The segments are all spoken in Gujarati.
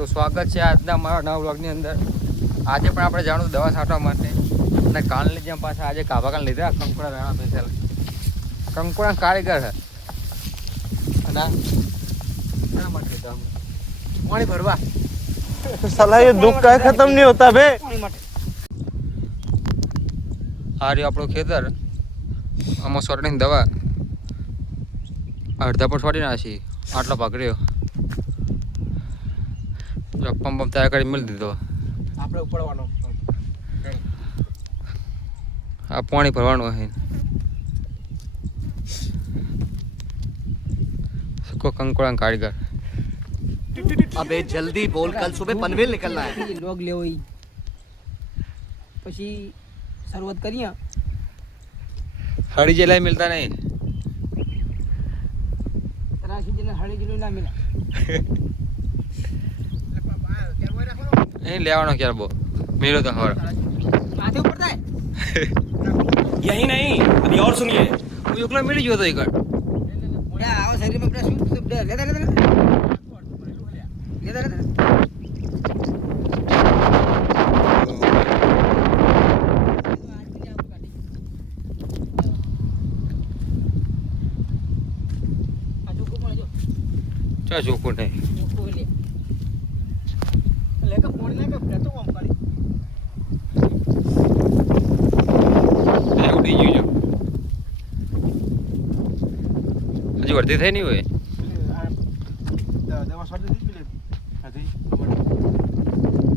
તો સ્વાગત છે આજના મારા નવા વ્લોગની અંદર. આજે પણ આપણે જાણું દવા છાંટવા માટે અને કાલની જેમ પાછા આજે કાભા કાલ લીધા કંકોડા વેણા સ્પેશિયલ કંકોડા કારીગર છે અને એના માટે લીધા અમે પાણી ભરવા. साला ये दुख का खत्म नहीं होता बे. આ રહ્યું આપણું ખેતર. આમાં સોટની દવા અડધા પણ સોટી નાખી. આટલો ભાગ રહ્યો. પંપ તૈયાર કરી મળી દીધો. આપણે ઉપડવાનો આ પાણી ભરવાનું છે. કંકોડા કારીગર. अबे जल्दी बोल, कल सुबह पनवेल निकलना है. લોગ લેવો ઈ પછી શરૂઆત કરીએ. હળી જેલા મિલતા નહીં. રાશી જેને હળી કિલો ના મિલે અહીં લેવાનો ક્યારે બો મેળો તો હવાર માથે ઉપર થાય. यही नहीं, अभी और सुनिए. હું એકલો મેળી ગયો તો એક આવો શરીરમાં આપણે શું લેતા લેતા લેતા ચા ચોખ્ખું નહીં. ઉડી ગયું જો હજી વર્ધી થઈ નહીં હોય.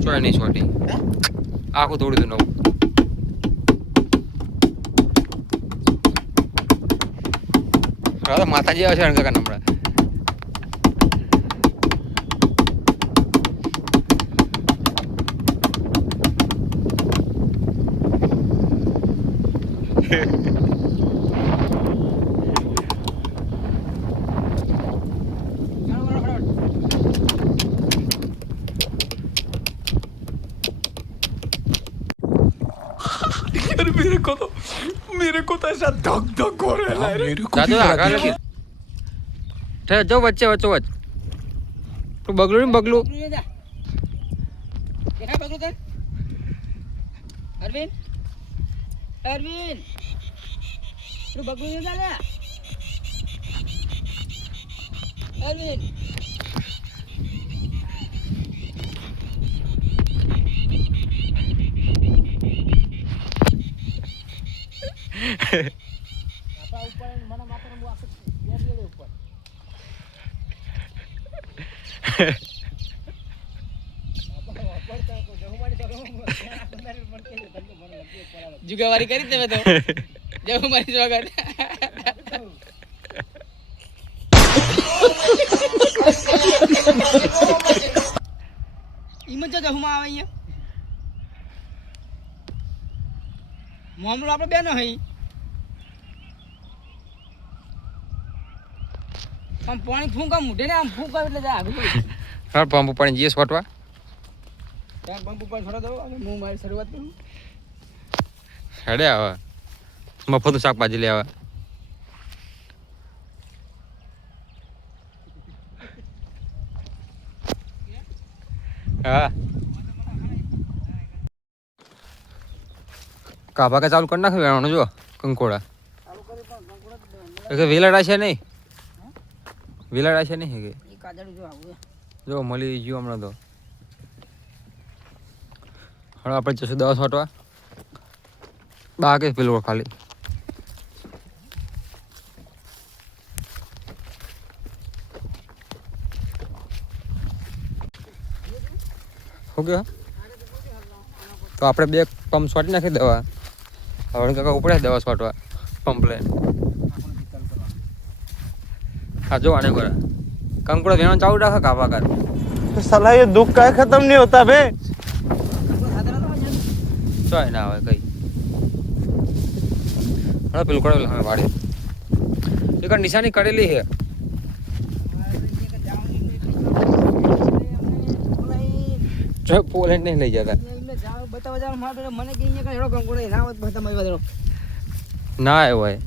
ચોય નહીં છોટી આખું થોડું હતું નવું. હા માતાજી આવે છે અણકા હમણાં. मेरे को तो ऐसा धक धक हो रहा है. દાદુ આગળ લગી ઠે જો વચ્ચે વચ્ચે વચ્ચે તું બગલું ને બગલું દેખા બગલું તન અરવિંદ અરવિંદ તું બગલું ને લે અરવિંદ આપા ઉપર મને માથાનો બો આખો લેલે ઉપર જુગાવારી કરી તમે તો જવું મારી સ્વાગત ઈમજ જહુમાં આવે અહીંયા મામલો આપણે બેનો હઈ આમ પાણી ફૂંકા મુઢે ને આમ ફૂંકા એટલે જાય આગળ હા પંપ પાણી જઈએ છોટવા. ત્યાં પંપ ઉપર છોડો દો અને હું મારી શરૂઆત કરું. હેડે આવે મફતનું શાકભાજી લે આવે. હા કાભા કા ચાલુ કરી નાખ્યું જો કંકોડા વેલાડા છે નહીં વેલાડા છે નહીં એ કાજળું જો આવું જો મળી ગયું હમણાં તો. હવે આપણે જશું દવા છાંટવા. બાકી પેલું ખાલી ઓકે. તો આપણે બે પંપ છાંટી નાખી દવા. હવે કાકા ઉપડે દવા છાંટવા પંપ લઈને. હા જો આને કરા કંકોડા વેણો ચાલુ રાખે કાપા કર. साला ये दुख का खत्म नहीं होता बे. ચોય ના આવે કઈ. હા પેલું કરેલું હવે વાડી એક નિશાની કરેલી છે. જો પોલેન્ડ નહીં લઈ જતા બતાવવા જવાનું મારે મને કે અહીંયા હેડો કંકોડો ના આવત બતા મય વાદળો ના આવ્યો હોય.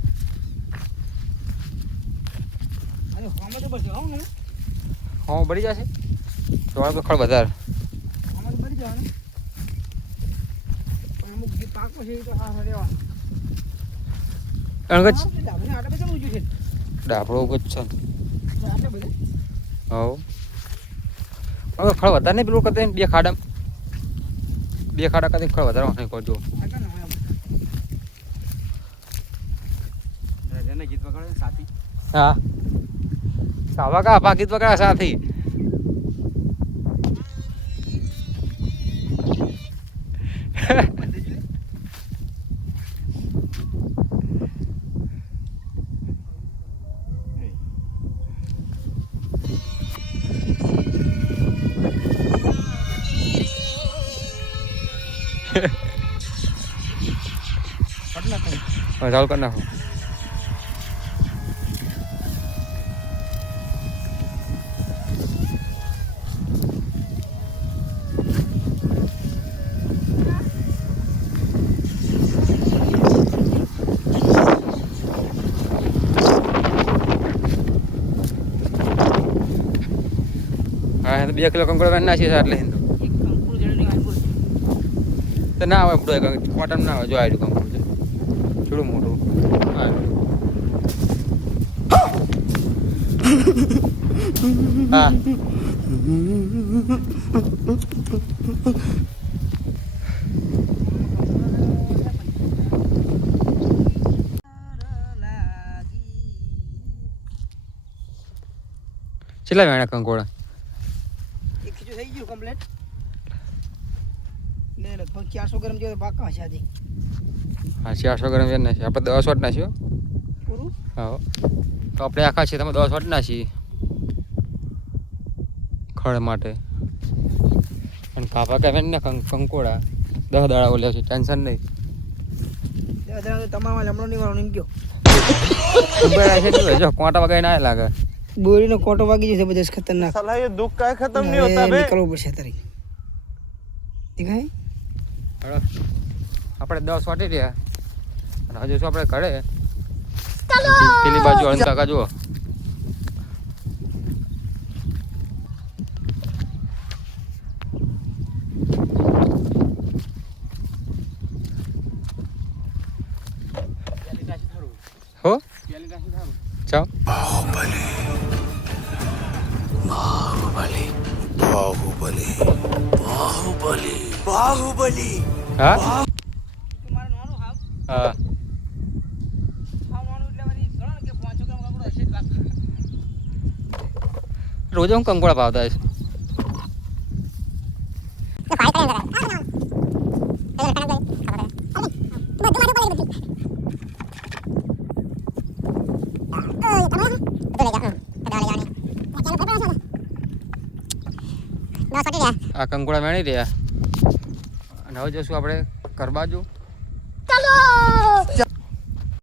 અને હોમાં તો બસ આવું ને હા બળી જશે. ચોળા તો ખડ વધારે આમાં તો ભરી જવાનું પણ અમુક જે પાકમાં છે એ તો હા રહેવાનું કારણ કે ડાબને આટલા બધા ઊંચું છે ડાફડો ઉગો જ છે આટલા બધા હવ હવે ખડ વધારે નહીં પેલું કરતા બે ખાડા કરતી ખડ વધારે નહીં કરજો આગળ ના હોય એને ગીત વગાડે ને સાથી હા કાવા કા પાકીત વગેરે સાથી ચાલુ કરી નાખો હા 2 કિલો કંકોડો વેન નાખી છે એટલે હિન્દુ એક અંકુર જડની વાંગો તો ના આવે પૂરો કોટન ના આવે જો આડું કંકોડું છે થોડું મોટું હા કેટલા વેણા કંકોડા એક ખીચું થઈ ગયું કમ્પ્લીટ ને લગભગ 400 ગ્રામ જેવો પાકા હશે આજે હા 400 ગ્રામ વેન નાખી આપણે 10 વાટ નાખ્યો પૂરું હા તો આપણે આખા છે તમે 10 વાટ નાખી ખડ માટે અને કાપા કે વેન ને કંકોડા 10 દાડા ઓલ્યા છે ટેન્શન નહીં તમારા લમણો નહીં વાળો એમ ગયો ઉભેરા છે નહીં જો કોટા વગાઈ ના લાગે બોરીનો કોટો વાગી જશે બધા ખતરનાક साला ये दुख का खत्म नहीं होता बे નીકળવું પડશે તારી દેખાય હળો આપણે 10 વાટી રહ્યા અને હજુ શું આપણે ઘરે પેલી બાજુ અણંદ કાકા જુઓ હો ચાલ હા મારે નાનું હાવ હા નાનું એટલે વળી ગણો ને કે 500 ગ્રામ કાકડો હશે જ પાક રોજ હું કંકોડા ભાવતા હશે આ કંકોડા મેળી રહ્યા અને હવે જશું આપણે ઘર બાજુ ચાલો